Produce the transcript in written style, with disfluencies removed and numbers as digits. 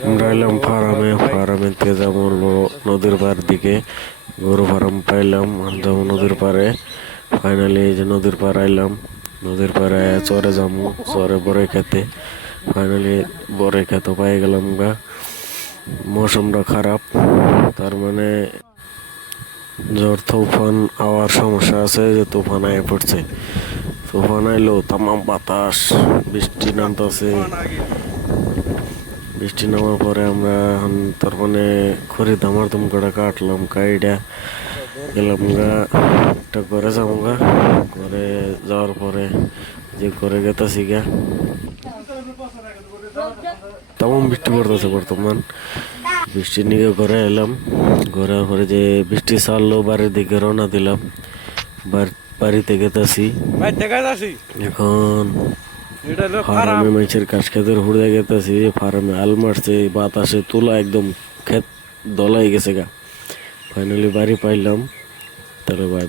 আমরা এলাম ফার্মে থেকে যাবো নদীর পার দিকে। গরু ফার্ম পাইলাম, যাবো নদীর পারে। ফাইনালি এই যে নদীর পার আইলাম। নদীর পারে চরে যাবো, চরে বরে খেতে। ফাইনালি বরে খেতে পাই গেলাম গা। মৌসুমটা খারাপ, তার মানে ঝড় তুফান আওয়ার সমস্যা আছে, যে তুফান আয় পড়ছে। তুফান আইলো, তামাম বাতাস, বৃষ্টি নামতেছে। বৃষ্টি নামার পরে আমরা এখন তার মানে খড়ি দামার করে কাটলাম, কাইডা গেলাম গা। একটা ঘরে যাবো গা। ঘরে যাওয়ার পরে যে ঘরে গেতাছি গা, তেমন বৃষ্টি পড়তেছে বর্তমান। বৃষ্টির নিয়ে ঘরে এলাম। ঘরে পরে যে বৃষ্টি ছাড়লো, বাড়ির দিকে রওনা দিলাম। বাড়িতে গেতাছি এখন। ফার্মে মাছের কাজ খেতের হুড়ে গেতাছি। ফার্মে আল মারছে, বাতাসে তোলা একদম ক্ষেত দলাই গেছে গা। ফাইনালি বাড়ি পাইলাম। তাহলে ভাই